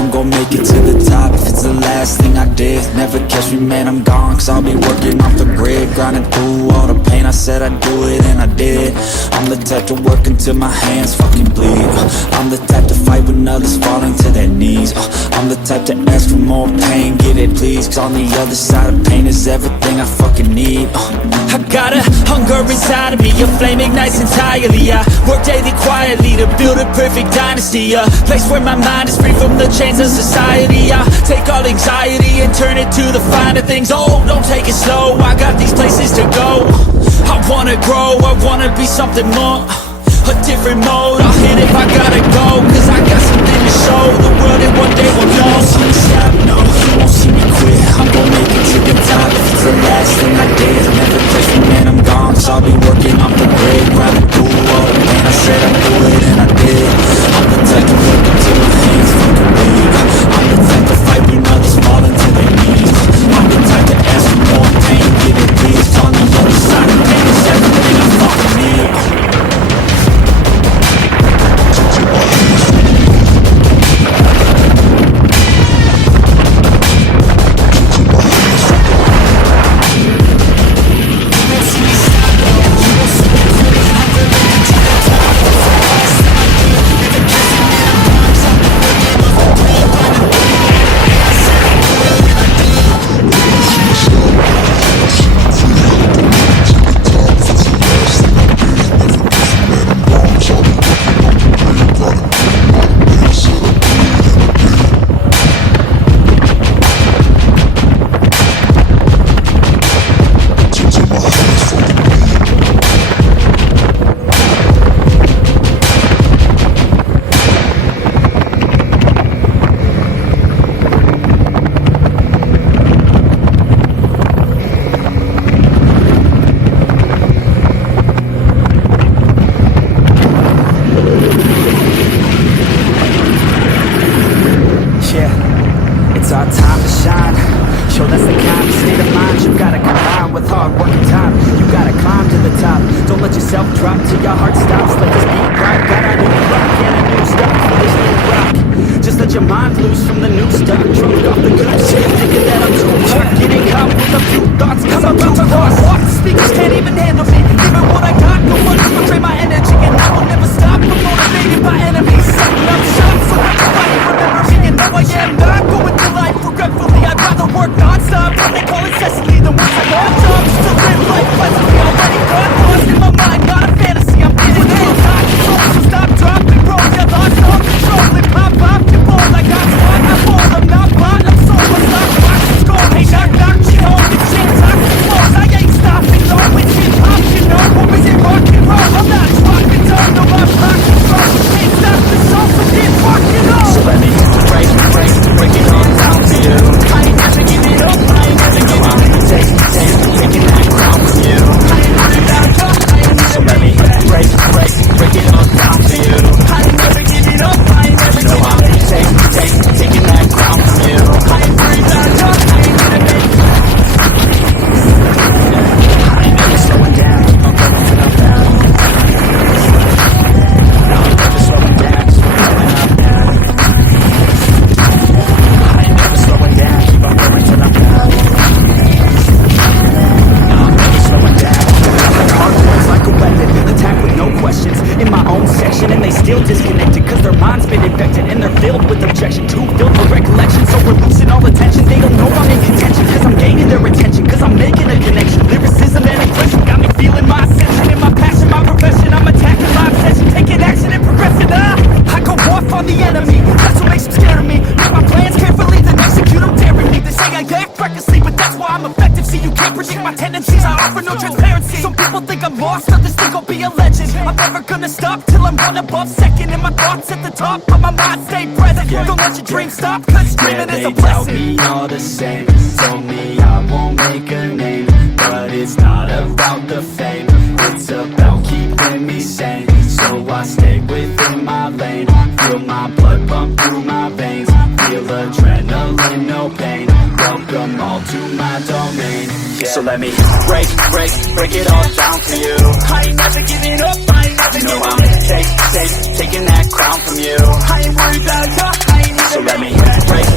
I'm gon' make it to the top. If it's the last thing I did, never catch me, man, I'm gone. Cause I'll be working off the grid, grinding through all the pain. I said I'd do it and I did. I'm the type to work until my hands fucking bleed. I'm the type to fight when others falling to their knees. I'm the type to ask for more pain, give it please. Cause on the other side of pain is everything I fucking need. I got a hunger inside of me, a flame ignites entirely. I work daily quietly to build a perfect dynasty, a place where my mind is free from the chains of society. I take all anxiety and turn it to the finer things. Oh, don't take it slow, I got these places to go. I wanna grow, I wanna be something more, a different mode. I'll hit if I gotta go, cause I got something to show the world, and one day we'll know. You won't see me stop, no, you won't see me quit. I'm gon' make it to the top. If it's the last thing I did, never catch me, man, I'm gone. So I'll be working off the grid, grinding through all the pain. I said I'd do it and I did. I'm the type to work until my hands fucking bleed. I'm the type to fight when others fall into their knees. I'm the type to ask for more pain, give it please. On the other side of pain is everything I fucking need. Dreams stop, cause dreaming is a blessing. They doubt me all the same, told me I won't make a name, but it's not about the fame, it's about keeping me sane. So I stay within my lane, feel my blood pump through my veins, feel adrenaline, no pain, welcome all to my domain, yeah. So let me break it all down for you. I ain't never giving up, I ain't never giving up. I'm taking that crown from you. I ain't worried about you, I ain't never. So let me break